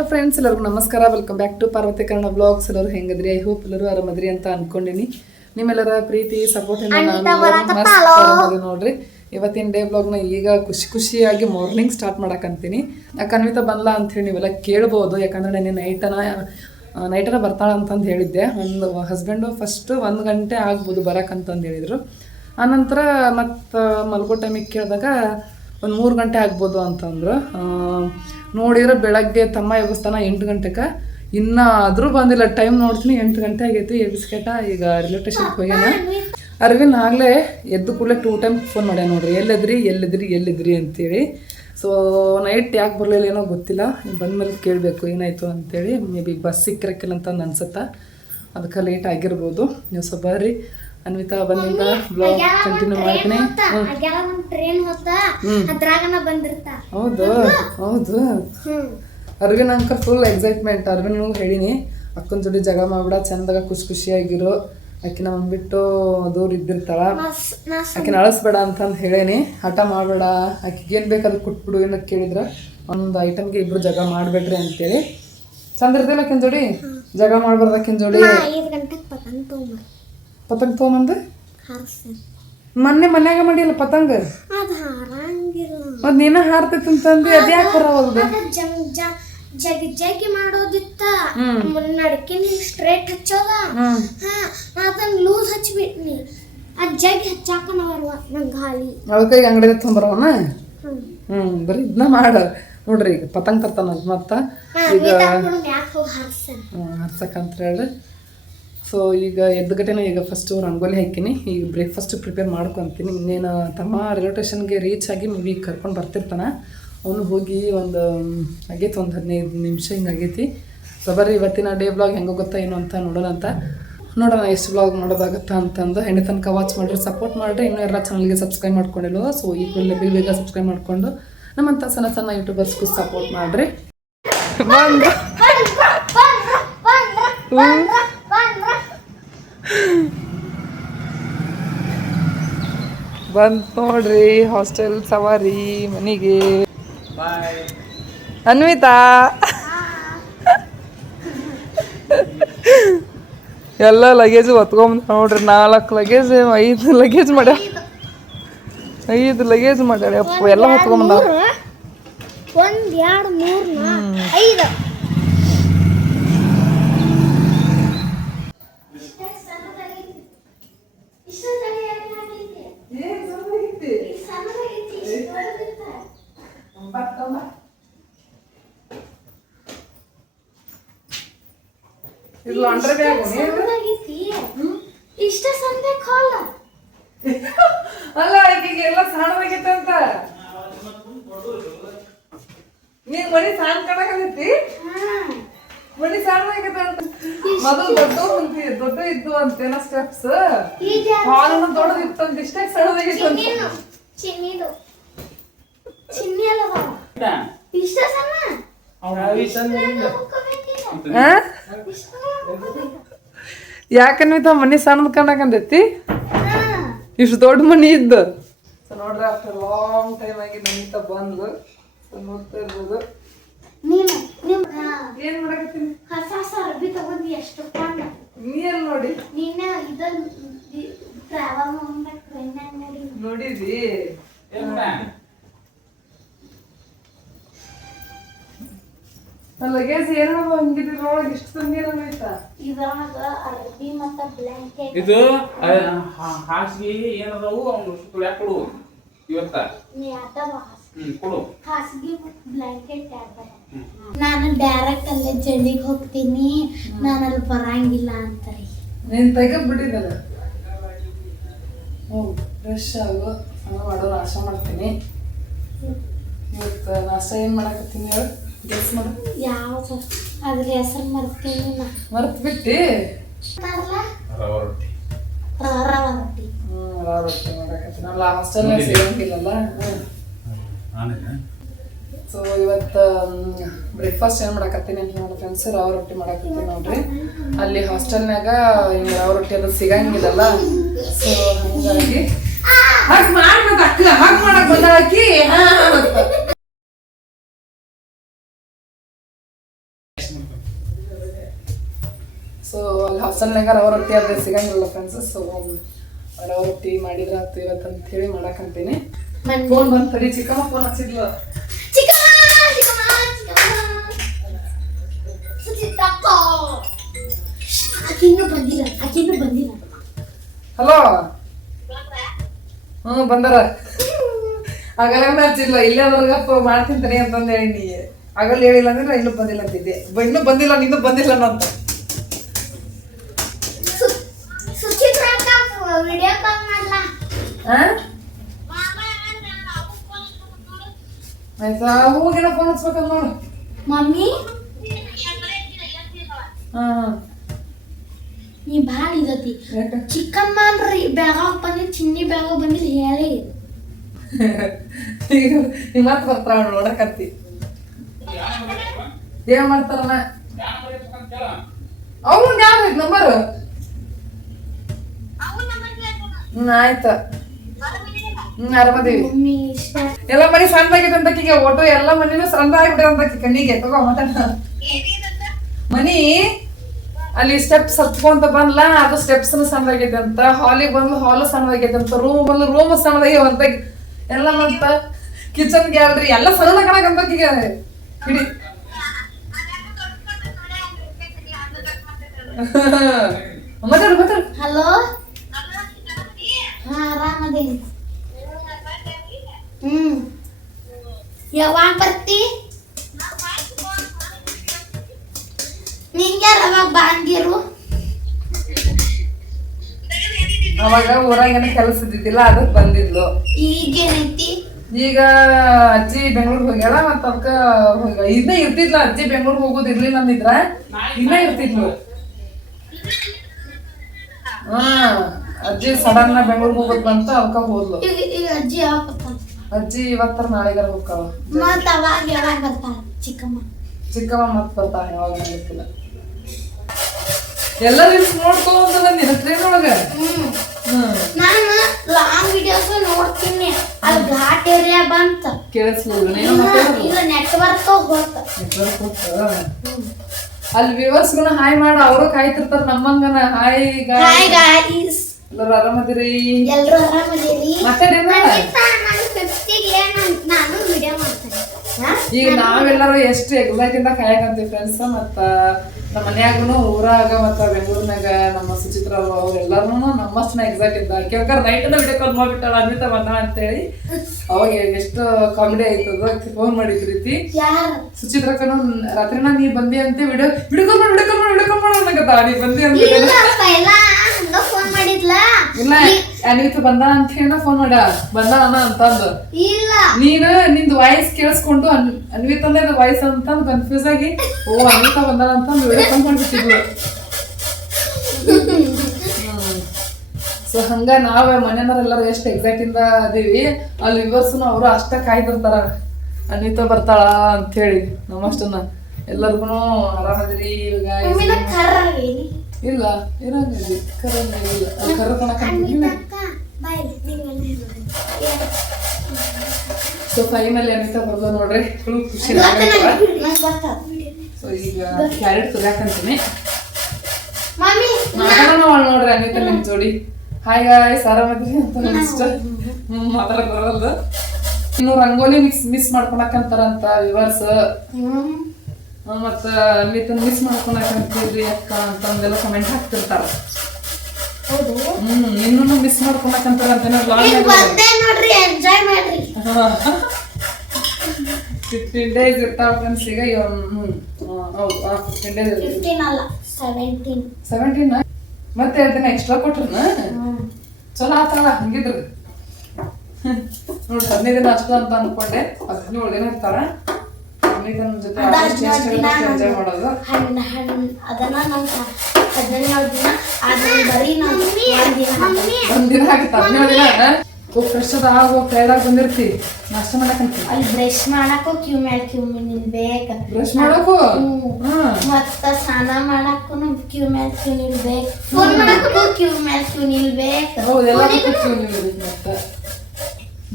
Hello friends, ಎಲ್ಲರಿಗೂ ನಮಸ್ಕಾರ. Welcome back to Parvati Kannada blogs. ಎಲ್ಲರೂ ಹೆಂಗದ್ರಿ? ಐ ಹೋಪ್ ಎಲ್ಲರೂ ಆರಾಮದ್ರಿ ಅಂತ ಅನ್ಕೊಂಡಿನಿ. ನಿಮ್ಮೆಲ್ಲರ ಪ್ರೀತಿ ಸಪೋರ್ಟ್ ಇಂದ ನಾನು ನೋಡ್ರಿ ಇವತ್ತಿನ ಡೇ ಬ್ಲಾಗ್ನ ಈಗ ಖುಷಿಯಾಗಿ ಮಾರ್ನಿಂಗ್ ಸ್ಟಾರ್ಟ್ ಮಾಡಕಂತೀನಿ. ಯಾಕೆ ಅನ್ವಿತಾ ಬಂದ್ಲಾ ಅಂತ ಹೇಳಿ ನೀವೆಲ್ಲ ಕೇಳ್ಬೋದು. ಯಾಕಂದ್ರೆ ನಾನು ನೈಟನ ಬರ್ತಾಳ ಅಂತಂದು ಹೇಳಿದ್ದೆ. ಒಂದು ಹಸ್ಬೆಂಡು ಫಸ್ಟ್ 1 ಗಂಟೆ ಆಗ್ಬೋದು ಬರಕಂತಂದು ಹೇಳಿದರು. ಆನಂತರ ಮತ್ತು ಮಲ್ಗೋ ಟೈಮಿಗೆ ಕೇಳಿದಾಗ ಒಂದು 3 ಗಂಟೆ ಆಗ್ಬೋದು ಅಂತಂದ್ರು. ನೋಡಿದ್ರೆ ಬೆಳಗ್ಗೆ ತಮ್ಮ ಎಬ್ಬಿಸ್ತಾನ 8 ಗಂಟೆಗೆ, ಇನ್ನಾದರೂ ಬಂದಿಲ್ಲ. ಟೈಮ್ ನೋಡ್ತೀನಿ 8 ಗಂಟೆ ಆಗೈತಿ. ಎಬ್ಬಿಸ್ಕೇಟ ಈಗ ರೈಲ್ವೆ ಸ್ಟೇಷನ್ಗೆ ಹೋಗ್ಯಾನ. ಅರವಿಂದ್ ಆಗಲೇ ಎದ್ದು ಕೂಡಲೇ 2 ಟೈಮ್ ಫೋನ್ ಮಾಡ್ಯ ನೋಡ್ರಿ, ಎಲ್ಲಿದ್ರಿ ಅಂತೇಳಿ. ಸೊ ನೈಟ್ ಯಾಕೆ ಬರಲಿಲ್ಲ ಏನೋ ಗೊತ್ತಿಲ್ಲ. ಬಂದಮೇಲೆ ಕೇಳಬೇಕು ಏನಾಯಿತು ಅಂತೇಳಿ. ಮೇ ಬಿ ಬಸ್ ಸಿಕ್ಕಿರಕ್ಕಿಲ್ಲ ಅಂತಂದು ಅನ್ಸುತ್ತಾ, ಅದಕ್ಕೆ ಲೇಟ್ ಆಗಿರ್ಬೋದು. ನೀವು ಸ್ವಲ್ಪ ಬರ್ರಿ, ಅನ್ವಿತಾ ಬಂದಿಂದ ಬ್ಲಾಗ್ ಕಂಟಿನ್ಯೂ ಮಾಡ್ತೀನಿ. ಹೌದು Arvin uncle full excitement. Arvin ಹೇಳಿನಿ, ಅಕ್ಕನ ಜೋಡಿ ಜಗ ಮಾಡ್ಬಿಡ, ಚಂದಾಗ ಖುಷಿಯಾಗಿರು, ಆಕಿನ ಬಂದ್ಬಿಟ್ಟು ದೂರ ಇದ್ದಿರ್ತಾಳ, ಆಕಿನ ಅಳಿಸ್ಬೇಡ ಅಂತಂದು ಹೇಳೇನಿ. ಹಠ ಮಾಡಬೇಡ, ಆಕಿಗೆ ಏನು ಬೇಕು ಅದು ಕೊಟ್ಬಿಡು. ಏನಕ್ಕೆ ಕೇಳಿದ್ರೆ ಒಂದು ಐಟಮ್ಗೆ ಇಬ್ರು ಜಗ ಮಾಡಬೇಡ್ರಿ ಅಂತೇಳಿ. ಚಂದ ಇರ್ತಿಲ್ಲ ಆಕಿನ ಜೋಡಿ, ಜಗ ಮಾಡ್ಬಾರ್ದು ಆಕಿನ ಜೋಡಿ. ಪತಂಗ ತೊಗೊಂಬಂದು ಮೊನ್ನೆ ಮನ್ಯಾಗ ಮಾಡಿಲ್ಲ ಪತಂಗ, ಮತ್ ನೀನ ಹಾರ್ತೈತಿ ಅಂತಂದು ಅದ್ ಯಾಕೆ ಬರವಲ್ದು? ಜಗಿ ಮಾಡೋದಿತ್ತ ನಡಕಿನ ಸ್ಟ್ರೇಟ್ ಹಚ್ಚೋದ, ಅದನ್ನ ಲೂಸ್ ಹಚ್ಬಿಟ್ನಿ. ಅದ್ ಜಗಿ ಹಚ್ಚಾಕನವಲ್ವ ನಂಗೆ ಹಾಲಿ. ಅವಕೈ ಅಂಗಡಿ ತೊಂಬರವನ. ಬರೀ ಇದನ್ನ ಮಾಡ ನೋಡ್ರಿ. ಈಗ ಪತಂಗ ತರ್ತಾನಂತ ಮತ್ತ ಈಗ ಹರ್ಸಕ್ಕಂತ ಹೇಳ್ರಿ. ಸೊ ಈಗ ಎದ್ದುಗಟ್ಟೆನ ಈಗ ಫಸ್ಟು ರಂಗೋಲಿ ಹಾಕಿನಿ. ಈಗ ಬ್ರೇಕ್ಫಾಸ್ಟ್ ಪ್ರಿಪೇರ್ ಮಾಡ್ಕೊತೀನಿ. ಇನ್ನೇನು ತಮ್ಮ ರೈಲ್ವೆ ಸ್ಟೇಷನ್ಗೆ ರೀಚ್ ಆಗಿ ಮೇಬಿ ಕರ್ಕೊಂಡು ಬರ್ತಿರ್ತಾನೆ. ಅವನು ಹೋಗಿ ಒಂದು ಆಗೈತಿ, ಒಂದು 15 ನಿಮಿಷ ಹಿಂಗಾಗೈತಿ. ಸೊ ಬರ್ರಿ ಇವತ್ತಿನ ಡೇ ಬ್ಲಾಗ್ ಹೆಂಗೆ ಗೊತ್ತಾ ಏನು ಅಂತ ನೋಡೋಣ ಎಷ್ಟು ಬ್ಲಾಗ್ ಮಾಡೋದಾಗತ್ತಾ ಅಂತಂದು. ಹೆಣ್ಣೆ ತನಕ ವಾಚ್ ಮಾಡಿರಿ, ಸಪೋರ್ಟ್ ಮಾಡಿರಿ. ಇನ್ನೂ ಎಲ್ಲ ಚಾನಲ್ಗೆ ಸಬ್ಸ್ಕ್ರೈಬ್ ಮಾಡ್ಕೊಂಡಿಲ್ಲ. ಸೊ ಈಗ ಬೇಗ ಸಬ್ಸ್ಕ್ರೈಬ್ ಮಾಡಿಕೊಂಡು ನಮ್ಮಂಥ ಸಣ್ಣ ಯೂಟ್ಯೂಬರ್ಸ್ಗೂ ಸಪೋರ್ಟ್ ಮಾಡಿರಿ. ಬಂದ್ ನೋಡ್ರಿ ಹಾಸ್ಟೆಲ್ ಸವಾರಿ ಮನೆಗೆ. ಅನ್ವಿತಾ ಎಲ್ಲ ಲಗೇಜ್ ಹೊತ್ಕೊಂಡ್ ನೋಡ್ರಿ. 4 ಲಗೇಜ್ 5 ಲಗೇಜ್ ಮಾಡ್ಯಾಳ. 5 ಲಗೇಜ್ ಮಾಡ್ಯಾಳ. ಅಪ್ಪ ಎಲ್ಲ ಹೊತ್ಕೊಂಬಂದ. 1 2 3 4 5 ಇಷ್ಟ ಸಂದೆ ಕಾಲ ಅಲ್ಲ, ಈಗೆಲ್ಲ ಸಣ್ಣದಾಗೈತಂತ. ನೀನ್ ಮನಿ ಸಣ್ಣ ಕಾಣಕತ್ತೈತಿ, ಮನಿ ಸಣ್ಣದಾಗೈತಂತ. ಮೊದಲು ದೊಡ್ಡ ಇದ್ದು ಅಂತೇನ ಸ್ಟೆಪ್ಸ್, ಹಾಲನ್ನು ದೊಡ್ಡದಿತ್ತಂತ, ಇಷ್ಟೇ ಸಣ್ಣದಾಗೈತಂತ. ಚಿನ್ನಿ ಅಲ್ಲವಾ ಇಷ್ಟ ಸಣ್ಣ ಯಾಕನ್ವಿತ ಮನಿ ಸಣ್ಣದ್ ಕಾಣಕಂತೈತಿ, ಇಷ್ಟು ದೊಡ್ಡ ಮನಿ ಇದ್ದು. ಸೊ ನೋಡ್ರಿ, ಆಫ್ಟರ್ ಲಾಂಗ್ ಟೈಮ್ ಆಗಿ ನಮಿತ ಬಂದು ನೋಡ್ತಾ ಇರ್ಬೋದು. ಏನ್ ಮಾಡಕತ್ತೀನಿ? ಹೊಸ ಅರ್ಬಿ ತಗೊಂಡಿ ಎಷ್ಟು ನೀ ಎಲ್ಲಿ ನೋಡಿ? ನೀನ ನೋಡಿದಿ? ಲಗೇಜ್ ಏನವ ಹಂಗಿದ್ರೊಳಗೆ ಇಷ್ಟು ತಂದಿರಲ್ಲ. ಇದ್ರಾಗ ಅರ್ಬಿ ಮತ್ತ ಬ್ಲಾಂಕೆಟ್ ಇದು ಹಾಸಿಗೆ ಏನದಾವು ಅವ್ನು ತುಳ್ಯಾಕ ಕೊಡು ಇವತ್ತ. ಕೊಡು ಹಾಸಿಗೆ ಬ್ಲಾಂಕೆಟ್. ನಾನು ಡೈರೆಕ್ಟ್ ಅಲ್ಲೇ ಜಲ್ದಿಗೆ ಹೋಗ್ತೀನಿ, ನಾನು ಅಲ್ಲಿ ಬರಂಗಿಲ್ಲ ಅಂತಾರೆ. ನೀನ್ ತೆಗೆದ್ ಬಿಟ್ಟಿದ್ದಲ್ಲ. ಫ್ರೆಶ್ ಆಗು, ಮಾಡೋ ನಾಷ್ಟ ಮಾಡ್ತೀನಿ. ಇವತ್ತು ನಾಷ್ಟ ಏನ್ ಮಾಡಕತ್ತೀನಿ ಹೇಳು, ಗೆಸ್ ಮಾಡು. ಯಾವ್ದು ಅದ್ರ ಹೆಸರು ಮರ್ತೀನಿ. ಮರ್ತ್ ಬಿಟ್ಟಿ? ರವಾ ರೊಟ್ಟಿ. ರವಾ ರೊಟ್ಟಿ ಮಾಡಕತ್ತೀನಿ. ನಮ್ಮ ಹಾಸ್ಟೆಲ್ನಾಗ ಸಿಗಂಗಿಲ್ಲಲ್ಲ. ಸೊ ಇವತ್ತು ಬ್ರೇಕ್ಫಾಸ್ಟ್ ಏನು ಮಾಡಕತ್ತೀನಿ ಅಂತ ನೋಡಿ ಫ್ರೆಂಡ್ಸ್, ರವಾ ರೊಟ್ಟಿ ಮಾಡಕತ್ತೀನಿ ನೋಡ್ರಿ. ಅಲ್ಲಿ ಹಾಸ್ಟೆಲ್ನಾಗ ರವಾ ರೊಟ್ಟಿ ಅದು ಸಿಗಂಗಿಲ್ಲಲ್ಲ. ಸೊ ಹಂಗಾಗಿ ಹಾಗೆ ಮಾಡ್ಬೇಕು. ಅಕ್ಕ ಹಾಗೆ ಮಾಡಕ್ ಬಂದಾಕಿ. ಸೊ ಅಲ್ಲಿ ಹಾಸ್ಟೆಲ್ನಾಗ ರವೆ ರೊಟ್ಟಿ ಅದೇ ಸಿಗಂಗಿಲ್ಲ ಫ್ರೆಂಡ್ಸ್. ಸೊ ರವೆ ರೊಟ್ಟಿ ಮಾಡಿದ್ರ ಆತು ಇವತ್ತು ಅಂತ ಹೇಳಿ ಮಾಡಕಂತೀನಿ. ಫೋನ್ ಬಂತು ತಡಿ, ಚಿಕ್ಕಮ್ಮ ಫೋನ್ ಹಚ್ಚಿದ್ಲು. ಹಲೋ, ಬಂದಾರ. ಆಗಲ್ಲ ಹಚ್ಚಿಲ್ಲ, ಇಲ್ಲೇ ಅದ್ರಾಗ ಮಾಡ್ತೀನಿ ತಡಿ ಅಂತಂದು ಹೇಳಿ. ನೀ ಆಗಲ್ಲ ಹೇಳಿಲ್ಲ ಅಂದ್ರೆ ಇನ್ನೂ ಬಂದಿಲ್ಲ ಅಂತಿದ್ದೆ. ಇನ್ನೂ ಬಂದಿಲ್ಲ, ನಿನ್ನೂ ಬಂದಿಲ್ಲ ಅಂತ. ಆಯ್ತಾ, ಹೋಗಿನ ಫೋನ್ ಹಚ್ಬೇಕಂತ ನೋಡು ಮಮ್ಮಿ. ಹಾ ನೀ ಭಾಳ ಇದತಿ. ಚಿಕ್ಕಮ್ಮ ಅನ್ರಿ ಬೆಳಗಾವ್ ಬಂದಿದ್, ಚಿನ್ನಿ ಬೆಳಗಾವ್ ಬಂದಿದ್ ಹೇಳಿ. ಈಗ ನಿಮ್ಮ ಮಾತು ಬರ್ತಾವ ನೋಡಕತ್ತಿ. ಏನ್ ಮಾಡ್ತಾರಣ್ಣ ಅವ್ನು? ಯಾವ ನಂಬರ್? ಆಯ್ತ. ಆರಾಮದೇವಿ. ಎಲ್ಲ ಮನಿ ಸಣ್ಣದಾಗಿದೆ ಅಂತಕಿಗೆ, ಒಟ್ಟು ಎಲ್ಲ ಮನಿನೂ ಸಣ್ಣ ಆಗ್ಬಿಟ್ಟೆ ಅಂತ ಕಣ್ಣಿಗೆ. ತಗೋ ಮಾತಾಡ. ಮನಿ ಅಲ್ಲಿ ಸ್ಟೆಪ್ಸ್ ಹತ್ಕೊಂತ ಬಂದ್ಲ, ಅದು ಸ್ಟೆಪ್ಸ್ ಸಣ್ಣದಾಗೈತೆ ಅಂತ. ಹಾಲಿಗೆ ಬಂದ್ಲು, ಹಾಲು ಸಣ್ಣದಾಗೈತೆ ಅಂತ. ರೂಮ್ ಬಂದ್ಲು, ರೂಮ್ ಸಣ್ಣದಾಗ್ಯಾವ ಅಂತ. ಎಲ್ಲ ಮತ್ತ ಕಿಚನ್ ಗ್ಯಾಲರಿ ಎಲ್ಲ ಸಣ್ಣ ಕಣಕಂತಕಿಗೆ ಹಿಡಿ. ಮಾತಾಡು ಮಾತಾಡು. ಹಲೋ, ಹಾ ಆರಾಮದೇನಿ. ಯಾವಾಗ ಬರ್ತಿ? ನಿಂಗೆ ಯಾವಾಗ ಬಾಂದಿರು? ಅವಾಗ ಊರಾಗೇನ ಕೆಲಸ ಇದ್ದಿದ್ದಿಲ್ಲ, ಅದಕ್ಕೆ ಬಂದಿದ್ಲು. ಈಗೇನೈತಿ? ಈಗ ಅಜ್ಜಿ ಬೆಂಗ್ಳೂರ್ ಹೋಗ್ಯಾಳ, ಮತ್ತ ಅದಕ್ಕ ಇನ್ನ ಇರ್ತಿದ್ಲ. ಅಜ್ಜಿ ಬೆಂಗ್ಳೂರ್ ಹೋಗೋದ್ ಇರ್ಲಿಲ್ಲ ಅಂದಿದ್ರ ಇನ್ನ ಇರ್ತಿದ್ಲು. ಹಾ, ಅಜ್ಜಿ ಸಡನ್ ಬೆಂಗ್ಳೂರ್ ಹೋಗೋದ್ ಬಂತ, ಅದಕ್ಕ ಹೋದ್ಲು. ಈಗ ಅಜ್ಜಿ ಯಾವಾಗ ಬರ್ತಾಳ? ಅಜ್ಜಿ ಇವತ್ತರ ನಾಳೆಗಾರ ಹೋಗ್ತಾವ. ಮತ್ತ ಅವಾಗ ಯಾವಾಗ ಬರ್ತಾಳ ಚಿಕ್ಕಮ್ಮ? ಚಿಕ್ಕಮ್ಮ ಮತ್ ಬರ್ತಾಳ, ಯಾವಾಗ ಗೊತ್ತಿಲ್ಲ. ಎಲ್ಲ ರೀಲ್ಸ್ ನೋಡ್ಕೊಂಡ್ ಬಂದಿನ ಟ್ರೈನ್ ಒಳಗ. ನಾನು ಲಾಂಗ್ ವಿಡಿಯೋಸ್ ನೋಡ್ತೀನಿ. ಅಲ್ಲಿ ಘಾಟ್ ಏರಿಯಾ ಬಂತ ಕೇಳಿಸ್ಲಿಲ್ಲ. ಇಲ್ಲ, ನೆಟ್ವರ್ಕ್ ಹೋತ. ಅಲ್ಲಿ ವ್ಯೂವರ್ಸ್ಗನ ಹಾಯ್ ಮಾಡ, ಅವರು ಕಾಯ್ತಿರ್ತಾರ ನಮ್ಮಂಗನ. ಹಾಯ್ ಗಾಯ್ಸ್, ಎಲ್ಲರೂ ಆರಾಮದಿರಿ? ಎಲ್ರು ಆರಾಮದಿರಿ? ಮಾತಾಡಿ. ನಾನು ವಿಡಿಯೋ ಮಾಡ್ತೇನೆ. ಈಗ ನಾವೆಲ್ಲರೂ ಎಷ್ಟು ಎಕ್ಸೈಟ್ ಇಂದ ಕಾಯಕಂತೀವಿ ಫ್ರೆಂಡ್ಸ್. ಮತ್ತ ನಮ್ಮ ಮನ್ಯಾಗನು, ಊರಾಗ, ಮತ್ತ ಬೆಂಗಳೂರಿನಾಗ ನಮ್ಮ ಸುಚಿತ್ರ ಅವ್ರೆಲ್ಲರೂ ನಮ್ಮಷ್ಟನ ಎಕ್ಸೈಟ್ ಇದ್ದ. Kelkar night video call ಮಾಡ್ಬಿಟ್ಟಾಳ Anvita ಬಂದ ಅಂತೇಳಿ. ಅವಾಗ ಎಷ್ಟು ಕಾಮಿಡಿ ಆಯ್ತದ. ಫೋನ್ ಮಾಡಿದ್ ರೀತಿ ಸುಚಿತ್ರಕ್ಕನು ರಾತ್ರಿನ ನೀ ಬಂದಿ ಅಂತ ವಿಡಿಯೋ ಕಾಲ್ ಮಾಡ ಅನ್ನಕತ್ತ. ನೀ ಬಂದಿ ಅಂತ ಇಲ್ಲ, ಅನ್ವಿತಾ ಬಂದ ಅಂತ ಹೇಳ ಫೋನ್ ಮಾಡ, ಬಂದ ಅಂತಂದು. ನೀನು ನಿಂದು ವಾಯ್ಸ್ ಕೇಳಿಸ್ಕೊಂಡು ಅನ್ವಿತಂದ ವಾಯ್ಸ್ ಅಂತ ಕನ್ಫ್ಯೂಸ್ ಆಗಿ, ಓ ಅನ್ವಿತಾ ಬಂದ ಅಂತ ವಿಡಿಯೋ ಕಾಲ್ ಮಾಡ್ಬಿಟ್ಟಿದ್ಲು. ಸೊ ಹಂಗ ನಾವ್ ಮನೆಯವರೆಲ್ಲರೂ ಎಷ್ಟು ಎಕ್ಸೈಟ್ ಇಂದ ಅದೀವಿ. ಅಲ್ಲಿ ವಿವರ್ಸ್ನು ಅವರು ಅಷ್ಟ ಕಾಯ್ದಿರ್ತಾರ ಅನ್ವಿತಾ ಬರ್ತಾಳ ಅಂತ ಹೇಳಿ. ನಮ್ಮಷ್ಟನ್ನ ಎಲ್ಲರಿಗೂ ಆರಾಮದಿರಿ? ಇಲ್ಲ ಇರಂಗಿಲ್ಲ, ಕರಂಗಿಲ್ಲ. ಸೊ ಫೈನಲಿ ಅನ್ವಿತಾ ಬರ್ದ ನೋಡ್ರಿ, ಫುಲ್ ಖುಷಿ. ಸೊ ಈಗ ಕ್ಯಾರೆಟ್ ತುರ್ಯಾಕಂತೀನಿ. ಮಾತಾಡೋಣ ನೋಡ್ರಿ ಅನ್ವಿತಾ ನಿಮ್ ಜೋಡಿ. ಹಾಯ್ ಗಾಯ್ಸ್, ಆರಾಮದ್ರಿ ಅಂತ ಇಷ್ಟ ಮಾತಾಡಕ್ ಬರಲ್ಲ. ಇನ್ನು ರಂಗೋಲಿ ಮಿಸ್ ಮಾಡ್ಕೊಳಕಂತಾರಂತ ವಿವರ್ಸ್. ಮತ್ತ ಅನ್ವಿತನ್ ಮಿಸ್ ಮಾಡ್ಕೊಳಕಂತೀರಿ ಅಕ್ಕ ಅಂತಂದೆಲ್ಲ ಕಮೆಂಟ್ ಹಾಕ್ತಿರ್ತಾರ. ಇನ್ನೂ ಮಿಸ್ ಮಾಡ್ಕೊಳಕಂತಾರಂತ. 15 days ಇರ್ತಾವ ಫ್ರೆಂಡ್ಸ್. ಈಗ ಹೌದು 15 days. 17 ಮತ್ತೆ ಹೇಳ್ತೀನಿ, ಎಕ್ಸ್ಟ್ರಾ ಕೊಟ್ರನ ಚಲೋ ಆತಲ್ಲ. ಹಂಗಿದ್ರು ನೋಡಿ 15 ದಿನ ಅಷ್ಟು ಅಂತ ಅನ್ಕೊಂಡೆ. 17 ದಿನ ಇರ್ತಾರ. ಜೊತೆ ಎಂಜಾಯ್ ಮಾಡೋದು. ಒಂದಿನ ಆಗುತ್ತೆ 17 ದಿನ. ಫ್ರೆಶ್ ಅದ ಹೋಗಿ ಟೈರ್ಡಾಗಿ ಬಂದಿರ್ತಿ, ನಾಷ್ಟ ಮಾಡಕಂತ. ಅಲ್ಲಿ ಬ್ರಷ್ ಮಾಡಕ್ಕೂ ಕ್ಯೂ ಮೇಲೆ ನಿಲ್ಬೇಕು. ಬ್ರಷ್ ಮಾಡಕ್ಕೂ ಮತ್ತ ಸ್ನಾನ ಮಾಡಕ್ಕೂ ಕ್ಯೂ ಮೇಲೆ ನಿಲ್ಬೇಕು. ಫೋನ್ ಮಾಡಕ್ಕೂ ಕ್ಯೂ ಮೇಲೆ ನಿಲ್ಬೇಕು. ಹೌದು, ಎಲ್ಲದಕ್ಕೂ ಕ್ಯೂ ನಿಲ್ಬೇಕು. ಮತ್ತೆ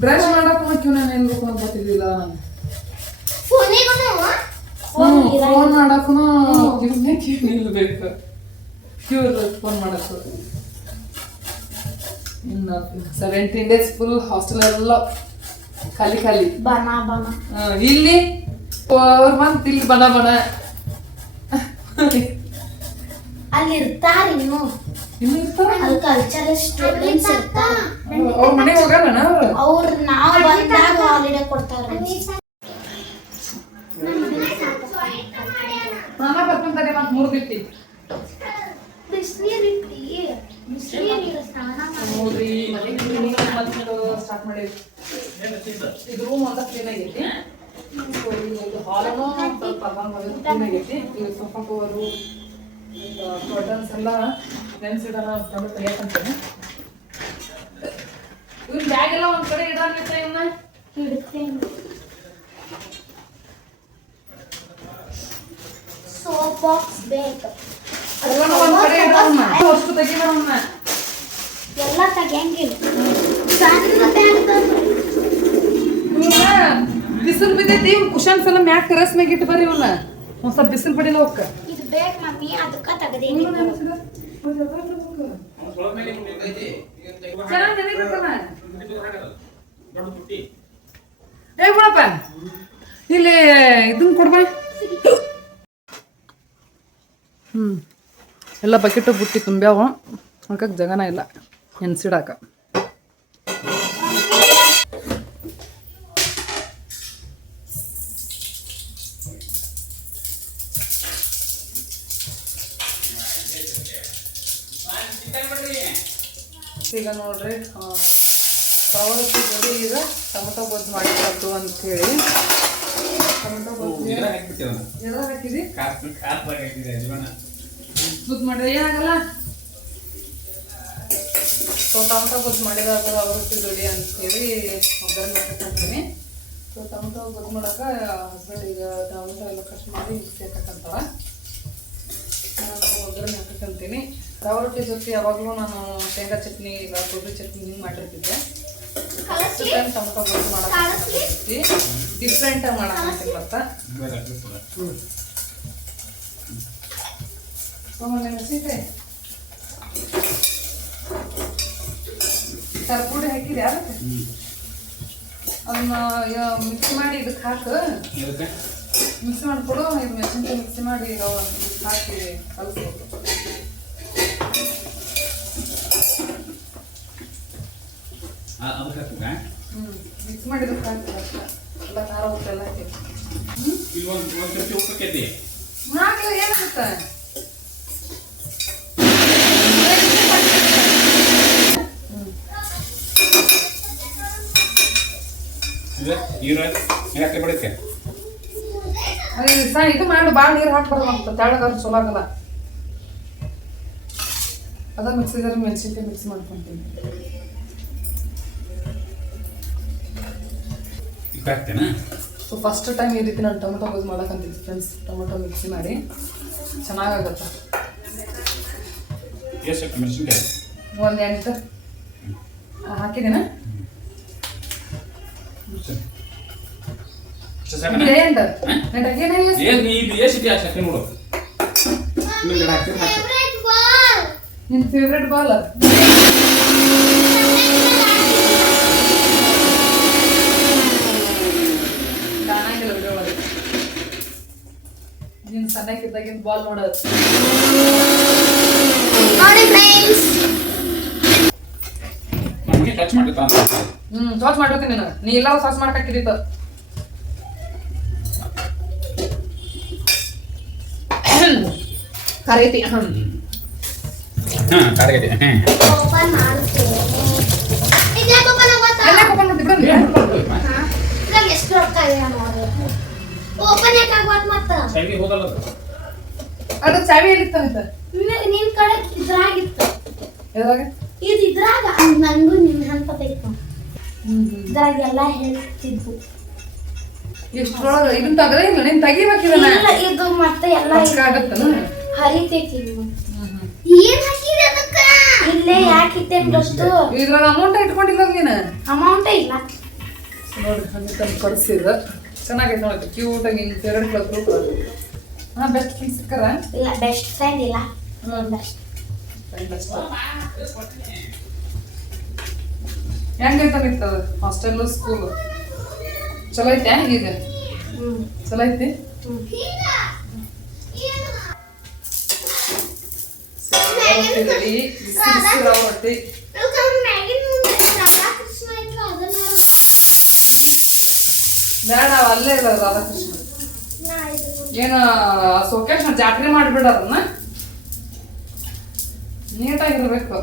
ಬ್ರಷ್ ಮಾಡಕ್ಕೂ ಕ್ಯೂ ನಿಲ್ಬೇಕು ಅಂತ ಗೊತ್ತಿದ್ದಿಲ್ಲ ನಾನು. ಫೋನ್ ಮಾಡಕ್ಕೂ ನಿಲ್ಬೇಕು ಪ್ಯೂರ್ ಫೋನ್ ಮಾಡಕ್ಕೂ. ಇನ್ನು 17 days ಫುಲ್ ಹಾಸ್ಟೆಲ್ ಎಲ್ಲ ಖಾಲಿ ಖಾಲಿ. ಬನ ಇಲ್ಲಿ ಅವ್ರ ಮಂತ್ ಇಲ್ಲಿ ಬನ ಅಲ್ಲಿ ಇರ್ತಾರ ಇನ್ನು ಇರ್ತಾರ. ಅಲ್ಲಿ ಕಲ್ಚರಲ್ ಸ್ಟೂಡೆಂಟ್ಸ್ ಇರ್ತಾರ. ಅವ್ರ ಮನೆಗೆ ಹೋಗಲ್ಲ ಅವ್ರು ನಾವು ಬಂದಾಗ ಹಾಲಿಡೇ ಕೊಡ್ತಾರ. ನಾನ ಬರ್ಕೊಂತಾರೆ ಮತ್ 3 ಬಿಟ್ಟಿ ನೋಡ್ರಿ. ಸ್ಟಾರ್ಟ್ ಮಾಡಿ ಇದು ರೂಮ್ ಅಂತ ಕ್ಲೀನ್ ಆಗೈತಿ. ಹಾಲನು ಸ್ವಲ್ಪ ಕ್ಲೀನ್ ಆಗೈತಿ. ಇದು ಸೋಫಾ ಕವರು ಕರ್ಟನ್ಸ್ ಎಲ್ಲ ನೆನ್ಸಿಡೋಣ ಅಂತಂದು ತೆಗಿಯಕಂತೇನೆ. ಇವ್ನ ಬ್ಯಾಗ್ ಎಲ್ಲ ಒಂದ್ ಕಡೆ ಇಡೋಣ ಇವನ್ನ ಇಡ್ತೇನೆ. ಸೋಪ್ ಬಾಕ್ಸ್ ಬೇಕು. ಅದೆಲ್ಲ ಒಂದ್ ಕಡೆ ಇಡೋಣ. ಅಷ್ಟು ತೆಗಿಯೋಣ. ಎಲ್ಲ ತೆಗಿಯಂಗಿಲ್ಲ. ಸಣ್ಣ ಬ್ಯಾಗ್ ತಂದು ಬಿಸಿಲು ಬಿದ್ದೈತಿ. ಕುಶನ್ಸ್ ಎಲ್ಲ ಮ್ಯಾಕ್ ಟೆರಸ್ ಮ್ಯಾಗ ಇಟ್ಟು ಬರ್ರಿ ಇವನ್ನ. ಒಂದ್ ಸ್ವಲ್ಪ ಬಿಸಿಲು ಪಡಿಲ್ಲ ಹೋಗ್ಕ. ಇದು ಬೇಕು ಮಮ್ಮಿ, ಅದಕ್ಕ ತೆಗೆದೇನಿ. ಏ ಬಿಡಪ್ಪ ಇಲ್ಲಿ ಇದನ್ನ ಕೊಡ್ಬಾ. ಎಲ್ಲ ಬಕೆಟು ಬುಟ್ಟಿ ತುಂಬ್ಯಾವ. ಹಾಕಕ್ಕೆ ಜಗನ ಇಲ್ಲ ನೆನ್ಸಿಡಾಕ. ಈಗ ನೋಡ್ರಿ ರವೆ ರೊಟ್ಟಿ ಜೊತೆ ಈಗ ಟೊಮೊಟೊ ಗೊಜ್ಜು ಮಾಡಿದ್ದು ಅಂಥೇಳಿ. ಟೊಮೊಟೊ ಗೊಜ್ಜು ಎದ್ರಾಗ ಹಾಕಿದಿ? ಗೊಜ್ಜು ಮಾಡಿದ್ರೆ ಏನಾಗಲ್ಲ. ಸೊ ಟೊಮೊಟೊ ಗೊಜ್ಜು ಮಾಡಿದಾಗ ರವೆ ರೊಟ್ಟಿ ಜೋಡಿ ಅಂಥೇಳಿ ಒಗ್ಗರಣೆ ಹಾಕಂತೀನಿ. ಸೊ ಟೊಮೊಟೊ ಗೊಜ್ಜು ಮಾಡೋಕೆ ಹಸ್ಬೆಂಡ್ ಈಗ ಟೊಮೊಟೊ ಎಲ್ಲ ಕಟ್ ಮಾಡಿ ಮಿಕ್ಸಿ ಹಾಕಂತಾವ. ನಾನು ಒಗ್ಗರಣೆ ಹಾಕಂತೀನಿ. ರವೆ ರೊಟ್ಟಿ ಜೊತೆ ಯಾವಾಗಲೂ ನಾನು ಶೇಂಗಾ ಚಟ್ನಿ ಇಲ್ಲ ಕೊಬ್ಬರಿ ಚಟ್ನಿ ಹಿಂಗೆ ಮಾಡಿರ್ತಿದ್ದೆ. ಟೊಮೊಟೊ ಗೊಜ್ಜು ಮಾಡೋಕೆ ಡಿಫ್ರೆಂಟ್ ಮಾಡೋಕೆ ಬರ್ತಾ. ಮೆಣಸಿನ್ಕಾಯಿ ಕರ್ಪುಡಿ ಹಾಕಿರಿ ಅದಕ್ಕೆ ಅದನ್ನ ಮಿಕ್ಸಿ ಮಾಡಿ ಇದಕ್ಕೆ ಹಾಕು. ಮಿಕ್ಸಿ ಮಾಡಿಕೊಡು. ಇದು ಮೆಣಸಿನ್ಕಾಯಿ ಮಿಕ್ಸಿ ಮಾಡಿ ಇದಕ್ಕೆ ಹಾಕಿ ಕಲಿಸ್ಬೇಕು. ಮಿಕ್ಸ್ ಮಾಡಿ ಇದಕ್ಕೆ ಹಾಕ್ತೀವಿ ಅಷ್ಟೇ. ಎಲ್ಲ ಖಾರ ಉಪ್ಪು ಎಲ್ಲ ಹಾಕಿ ಹಾಕಿಲ್ಲ ಏನಾಗುತ್ತೆ. ಇದು ಮಾಡಿ ಭಾಳ ನೀರು ಹಾಕ್ಬಾರ್ದು ಅಂತ ತೆಳಗಾದ್ರೆ ಚಲೋ ಆಗಲ್ಲ. ಅದ ಮಿಕ್ಸಿದ್ರೆ ಮೆಣಸಿನ್ಕಾಯಿ ಮಿಕ್ಸ್ ಮಾಡ್ಕೊಂತೀನಿ. ಸೊ ಫಸ್ಟ್ ಟೈಮ್ ಈ ರೀತಿ ನಾನು ಟೊಮೊಟೊ ಗೊಜ್ಜು ಮಾಡಕ್ಕಂತಿದ್ದೆ ಫ್ರೆಂಡ್ಸ್. ಟೊಮೊಟೊ ಮಿಕ್ಸಿ ಮಾಡಿ ಚೆನ್ನಾಗಾಗತ್ತೆ. ಒಂದು 8 ಹಾಕಿದೇನ ನಿನ್ ಫೇವ್ರೆಟ್ ಬಾಲ್ ಕಾಣಂಗಿಲ್ಲ ವಿಡಿಯೋ ಒಳಗೆ. ನೀನು ಸಣ್ಣಕ್ಕಿದ್ದಾಗಿನ ಬಾಲ್ ನೋಡೋದು ಸಾಸ್ ಮಾಡ್ಬೇಕು. ನೀ ಎಲ್ಲ ಸಾಸ್ ಮಾಡಕ್ ಹಾಕಿದಿತ್ತ. ಕರೈತಿ ಅದು ಚಾವಿ ಎಲ್ಲಿತ್ತ ನಿನ್ ಕಡೆ ಇದ್ರಾಗಿತ್ತು. ಎದ್ರಾಗ ಇದು ಇದ್ರಾಗ ನಂಗೂ ನಿನ್ ಹಂತ ಬೇಕು. ಇದ್ರಾಗ ಎಲ್ಲ ಹೇಳ್ತಿದ್ವು. ಎಷ್ಟ್ರೊಳಗ ಇದನ್ನ ತಗದೇ ಇಲ್ಲ. ನೀನ್ ತೆಗಿಬೇಕಿದಲ್ಲ. ಇದು ಮತ್ತೆ ಎಲ್ಲ ಆಗತ್ತನ ಹರಿತೈತಿ. ಏನ್ ಹಾಕಿದೆ ಅದಕ್ಕ? ಇಲ್ಲೇ ಯಾಕಿತ್ತೆ ಗೊತ್ತು. ಇದ್ರಾಗ ಅಮೌಂಟ್ ಇಟ್ಕೊಂಡಿಲ್ಲ ನೀನು. ಅಮೌಂಟ್ ಇಲ್ಲ ನೋಡಿ. ಹಂಗೆ ತಂದು ಕೊಡಿಸಿದ ಚೆನ್ನಾಗೈತೆ ನೋಡಿ ಕ್ಯೂಟ್ ಆಗಿ ಹಿಂಗೆ ಎರಡು ಗ್ರೂಪ್ ಹಾ ಬೆಸ್ಟ್ ಫ್ರೆಂಡ್ಸ್ ಸಿಕ್ಕಾರ ಇಲ್ಲ ಬೆಸ್ಟ್ ಫ್ರೆಂಡ್ ಇಲ್ಲ ಬೆಸ್ಟ್ ಹೆಂಗೈತ ನಿಂತದ ಹಾಸ್ಟೆಲ್ ಸ್ಕೂಲ್ ಚಲೋ ಐತೆ ಈಗ ಚಲೋ ಐತಿ ರೊಟ್ಟಿ ಬಿಸಿ ಬಿಸಿ ರವೆ ರೊಟ್ಟಿ ಬೇಡ ಅಲ್ಲೇ ಇಲ್ಲ ರಾಧಾಕೃಷ್ಣ ಏನು ಸೋಕೇಶ್ ಜಾತ್ರೆ ಮಾಡಿಬಿಡ ಅದನ್ನ ನೀಟಾಗಿರ್ಬೇಕು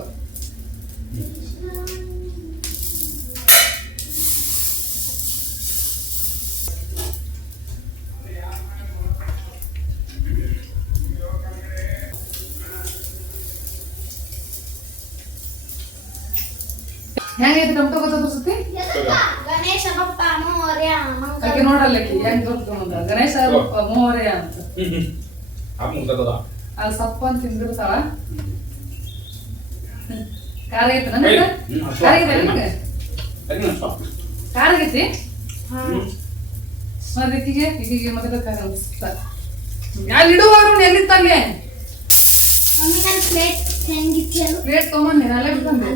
ಹೆಂಗೈತಿ ಟೊಮಟೊ ಗೊತ್ತ ಸುತ್ತಿ ಗಣೇಶ ಬಪ್ಪ ಮೋರ್ಯ ಆಕೆ ನೋಡಲ್ಲಕಿ ಹೆಂಗ್ ಗೊತ್ತ ಗಣೇಶ ಬಪ್ಪ ಮೋರ್ಯ ಅಂತ ಅಲ್ಲಿ ಸಪ್ಪ ಅಂತ ತಿಂದಿರ್ತಾಳ ಖಾರ ಐತೆ ನನಗೆ ಖಾರ ಐತೆ ನಿಮಗೆ ಖಾರ ಆಗೈತಿ ಮತ್ತೆ ಈಗೀಗ ಮತ್ತೆ ಖಾರ ಅನಿಸ್ತ ಅಲ್ಲಿ ಇಡುವಾಗ ಎಲ್ಲಿತ್ತ ಅಲ್ಲಿ ಮಮ್ಮಿ ನನ್ನ ಪ್ಲೇಟ್ ಹೆಂಗಿತ್ತು ಪ್ಲೇಟ್ ತೊಗೊಂಡು ಅಲ್ಲೇ ಬಿಟ್ಟಂದೆ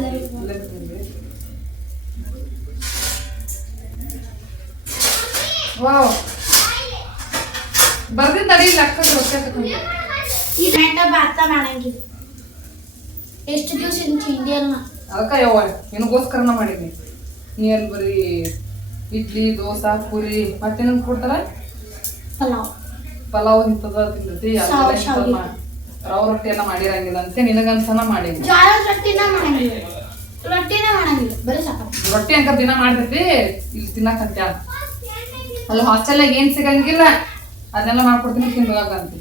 ವಾವ್ ಬರ್ದಿದ್ದ ತಡಿ ಇಲ್ಲ ಅಕ್ಕ ಗೊತ್ತಾಗ್ತದೆ ಈ ಟೊಮೆಟೊ ಭಾತ ಮಾಡಂಗಿಲ್ಲ ಎಷ್ಟು ದಿವಸ ತಿಂದಿಯಲ್ಲ ಅದಕ್ಕೆ ಯವ್ವ ನಿನಗೋಸ್ಕರನ ಮಾಡೀನಿ ನೀ ಅಲ್ಲಿ ಬರೀ ಇಡ್ಲಿ ದೋಸಾ ಪೂರಿ ಮತ್ತೇನಂತ ಕೊಡ್ತಾರ ಪಲಾವ್ ಇಂಥದ ತಿಂದತಿ ರವೆ ರೊಟ್ಟಿ ಎಲ್ಲ ಮಾಡಿರಂಗಿಲ್ಲ ಅಂತ ನಿನಗನ್ಸನ ಮಾಡೀನಿ ಜ್ವಾಳದ ರೊಟ್ಟಿನ ಮಾಡಂಗಿಲ್ಲ ಬರೀ ಚಪಾತಿ ರೊಟ್ಟಿ ಅಂಕ ದಿನ ಮಾಡ್ತೈತಿ ಇಲ್ಲಿ ತಿನ್ನಕಂತ ಅಲ್ಲಿ ಹಾಸ್ಟೆಲ್ನಾಗ ಏನ್ ಸಿಗಂಗಿಲ್ಲ ಅದನ್ನೆಲ್ಲ ಮಾಡ್ಕೊಡ್ತೀನಿ ತಿಂದಾಗ ಅಂತ